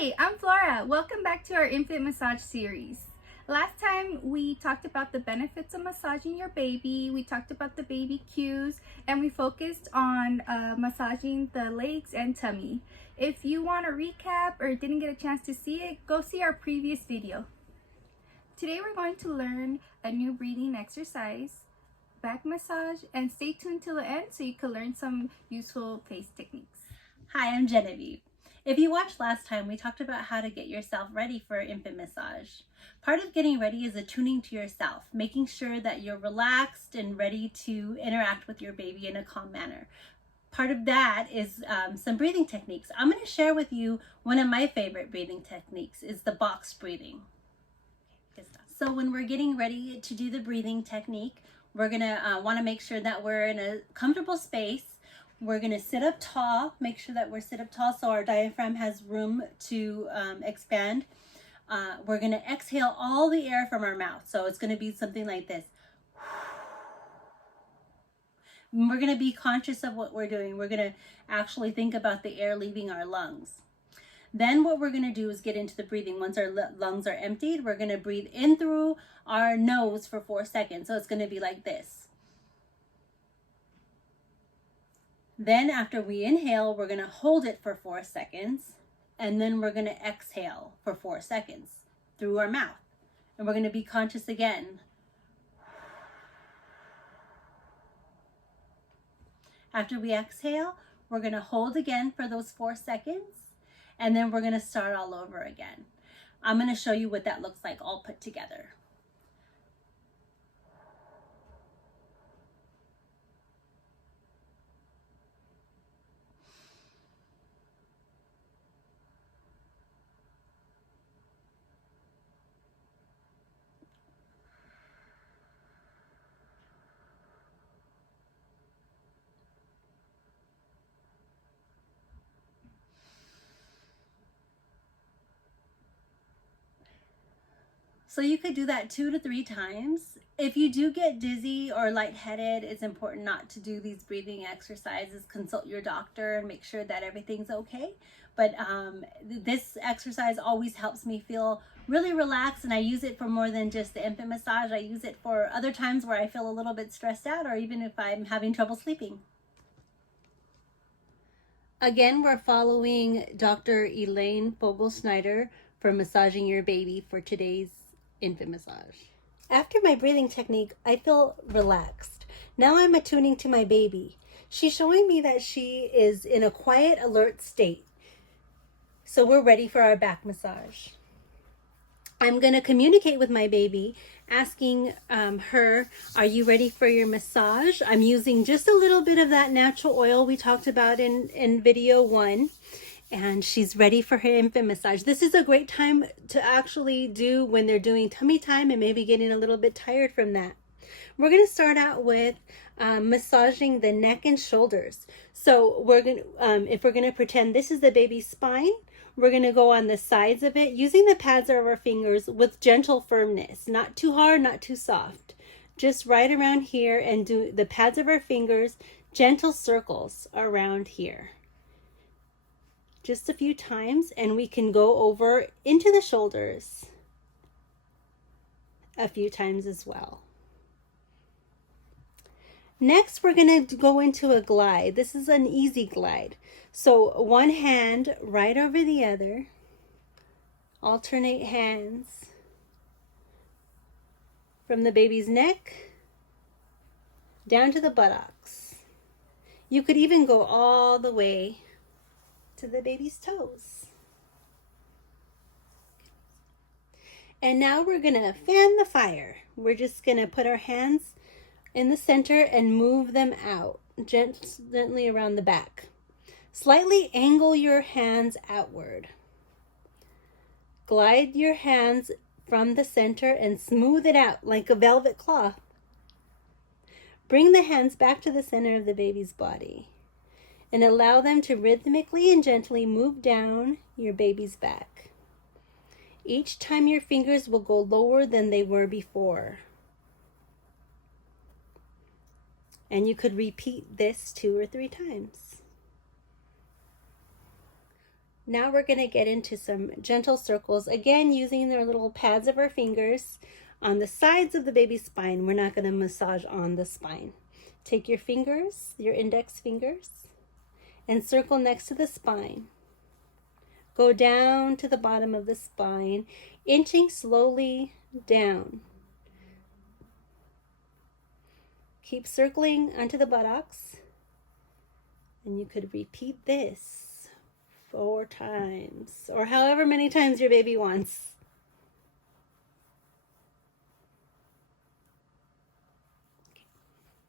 Hi, I'm Flora. Welcome back to our infant massage series. Last time we talked about the benefits of massaging your baby, we talked about the baby cues, and we focused on massaging the legs and tummy. If you want to recap or didn't get a chance to see it, go see our previous video. Today we're going to learn a new breathing exercise, back massage, and stay tuned till the end so you can learn some useful face techniques. Hi, I'm Genevieve. If you watched last time, we talked about how to get yourself ready for infant massage. Part of getting ready is attuning to yourself, making sure that you're relaxed and ready to interact with your baby in a calm manner. Part of that is some breathing techniques. I'm going to share with you one of my favorite breathing techniques is the box breathing. So when we're getting ready to do the breathing technique, we're going to want to make sure that we're in a comfortable space. We're going to sit up tall, make sure that we're sit up tall so our diaphragm has room to expand. We're going to exhale all the air from our mouth. So it's going to be something like this. And we're going to be conscious of what we're doing. We're going to actually think about the air leaving our lungs. Then what we're going to do is get into the breathing. Once our lungs are emptied, we're going to breathe in through our nose for 4 seconds. So it's going to be like this. Then after we inhale, we're going to hold it for 4 seconds, and then we're going to exhale for 4 seconds through our mouth. And we're going to be conscious again. After we exhale, we're going to hold again for those 4 seconds, and then we're going to start all over again. I'm going to show you what that looks like all put together. So you could do that 2 to 3 times. If you do get dizzy or lightheaded, it's important not to do these breathing exercises. Consult your doctor and make sure that everything's okay. But this exercise always helps me feel really relaxed, and I use it for more than just the infant massage. I use it for other times where I feel a little bit stressed out, or even if I'm having trouble sleeping. Again, we're following Dr. Elaine Fogel-Snyder for massaging your baby for today's infant massage. After my breathing technique, I feel relaxed. Now I'm attuning to my baby. She's showing me that she is in a quiet, alert state. So we're ready for our back massage. I'm going to communicate with my baby, asking her, are you ready for your massage? I'm using just a little bit of that natural oil we talked about in video 1. And she's ready for her infant massage. This is a great time to actually do when they're doing tummy time and maybe getting a little bit tired from that. We're going to start out with massaging the neck and shoulders. So we're going to, if we're going to pretend this is the baby's spine, we're going to go on the sides of it using the pads of our fingers with gentle firmness. Not too hard, not too soft. Just right around here, and do the pads of our fingers, gentle circles around here. Just a few times, and we can go over into the shoulders a few times as well. Next, we're going to go into a glide. This is an easy glide. So one hand right over the other. Alternate hands from the baby's neck down to the buttocks. You could even go all the way to the baby's toes. And now we're going to fan the fire. We're just going to put our hands in the center and move them out gently around the back. Slightly angle your hands outward. Glide your hands from the center and smooth it out like a velvet cloth. Bring the hands back to the center of the baby's body and allow them to rhythmically and gently move down your baby's back. Each time your fingers will go lower than they were before. And you could repeat this 2 or 3 times. Now we're going to get into some gentle circles, again using their little pads of our fingers on the sides of the baby's spine. We're not going to massage on the spine. Take your fingers, your index fingers, and circle next to the spine. Go down to the bottom of the spine, inching slowly down. Keep circling onto the buttocks, and you could repeat this 4 times, or however many times your baby wants.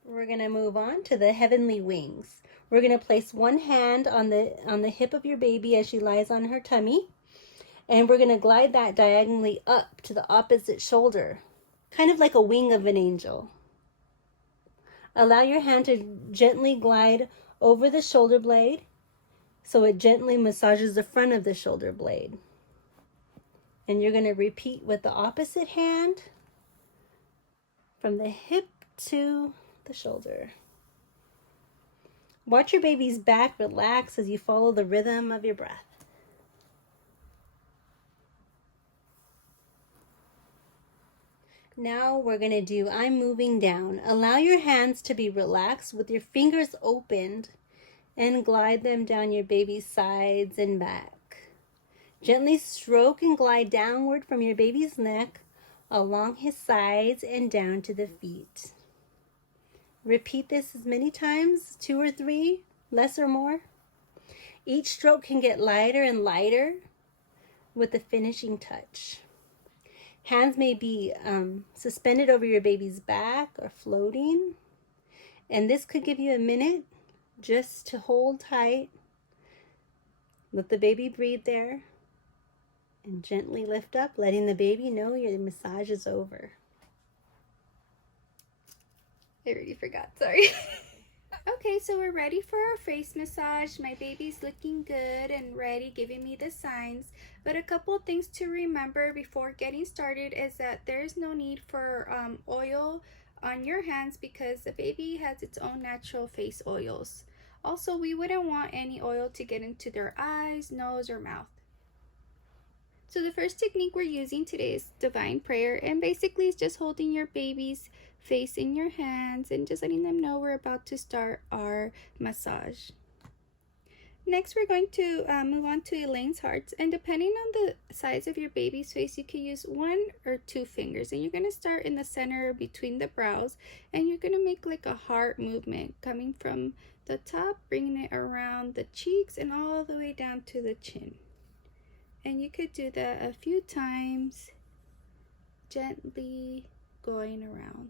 We're going to move on to the heavenly wings. We're going to place one hand on the hip of your baby as she lies on her tummy, and we're going to glide that diagonally up to the opposite shoulder, kind of like a wing of an angel. Allow your hand to gently glide over the shoulder blade so it gently massages the front of the shoulder blade. And you're going to repeat with the opposite hand from the hip to the shoulder. Watch your baby's back relax as you follow the rhythm of your breath. Now we're going to do I'm moving down. Allow your hands to be relaxed with your fingers opened and glide them down your baby's sides and back. Gently stroke and glide downward from your baby's neck along his sides and down to the feet. Repeat this as many times, 2 or 3, less or more. Each stroke can get lighter and lighter with the finishing touch. Hands may be suspended over your baby's back or floating. And this could give you a minute just to hold tight. Let the baby breathe there. And gently lift up, letting the baby know your massage is over. I already forgot, sorry. Okay, so we're ready for our face massage. My baby's looking good and ready, giving me the signs. But a couple of things to remember before getting started is that there's no need for oil on your hands because the baby has its own natural face oils. Also, we wouldn't want any oil to get into their eyes, nose, or mouth. So the first technique we're using today is divine prayer, and basically it's just holding your baby's face in your hands and just letting them know we're about to start our massage. Next, we're going to move on to Elaine's hearts, and depending on the size of your baby's face, you can use 1 or 2 fingers, and you're going to start in the center between the brows, and you're going to make like a heart movement coming from the top, bringing it around the cheeks and all the way down to the chin. And you could do that a few times, gently going around.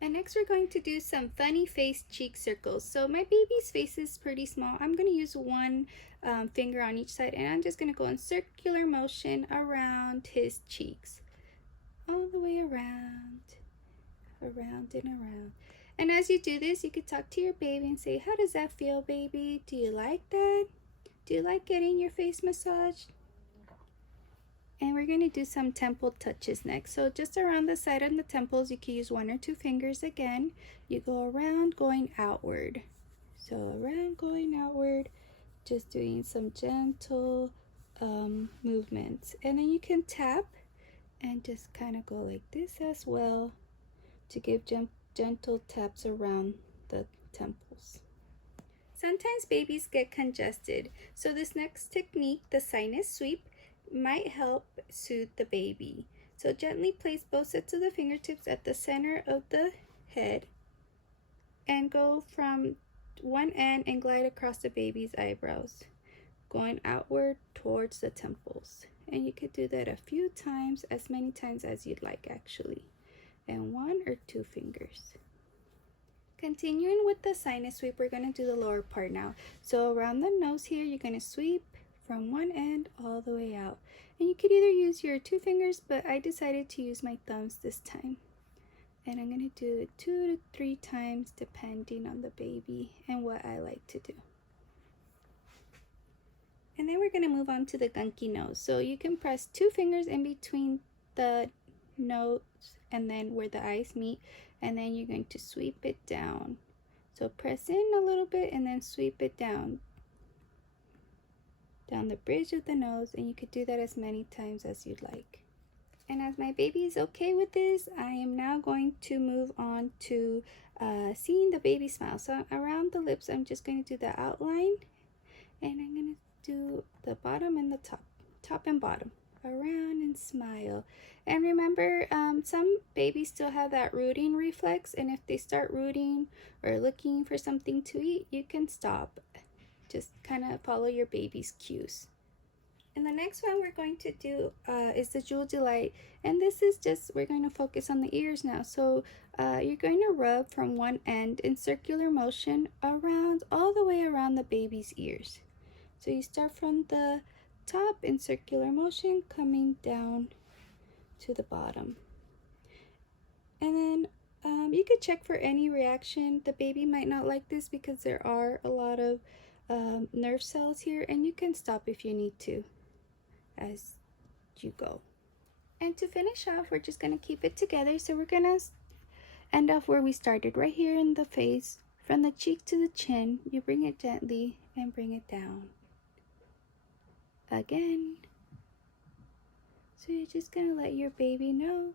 And next we're going to do some funny face cheek circles. So my baby's face is pretty small. I'm going to use 1 finger on each side, and I'm just going to go in circular motion around his cheeks. All the way around, around and around. And as you do this, you could talk to your baby and say, how does that feel, baby? Do you like that? Do you like getting your face massaged? And we're going to do some temple touches next. So just around the side of the temples, you can use 1 or 2 fingers again. You go around going outward. So around going outward, just doing some gentle movements. And then you can tap and just kind of go like this as well to give gentle taps around the temples. Sometimes babies get congested. So this next technique, the sinus sweep, might help soothe the baby. So gently place both sets of the fingertips at the center of the head and go from one end and glide across the baby's eyebrows, going outward towards the temples. And you could do that a few times, as many times as you'd like actually, and 1 or 2 fingers. Continuing with the sinus sweep, we're going to do the lower part now. So around the nose here, you're going to sweep from one end all the way out. And you could either use your 2 fingers, but I decided to use my thumbs this time. And I'm going to do it 2 to 3 times depending on the baby and what I like to do. And then we're going to move on to the gunky nose. So you can press 2 fingers in between the nose and then where the eyes meet, and then you're going to sweep it down. So press in a little bit and then sweep it down the bridge of the nose, and you could do that as many times as you'd like. And as my baby is okay with this, I am now going to move on to seeing the baby smile. So around the lips, I'm just going to do the outline, and I'm going to do the bottom and the top and bottom, around and smile. And remember, some babies still have that rooting reflex, and if they start rooting or looking for something to eat, you can stop. Just kind of follow your baby's cues. And the next one we're going to do is the Jewel Delight, and this is just, we're going to focus on the ears now. So you're going to rub from one end in circular motion around, all the way around the baby's ears. So you start from the top in circular motion, coming down to the bottom. And then you could check for any reaction. The baby might not like this because there are a lot of nerve cells here, and you can stop if you need to as you go. And to finish off, we're just going to keep it together. So we're going to end off where we started, right here in the face, from the cheek to the chin. You bring it gently and bring it down again. So you're just going to let your baby know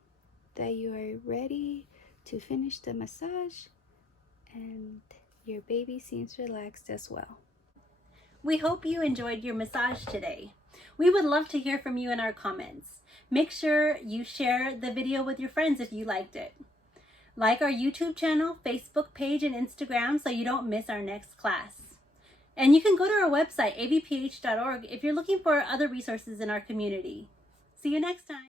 that you are ready to finish the massage, and your baby seems relaxed as well. We hope you enjoyed your massage today. We would love to hear from you in our comments. Make sure you share the video with your friends if you liked it. Like our YouTube channel, Facebook page, and Instagram so you don't miss our next class. And you can go to our website, avph.org, if you're looking for other resources in our community. See you next time.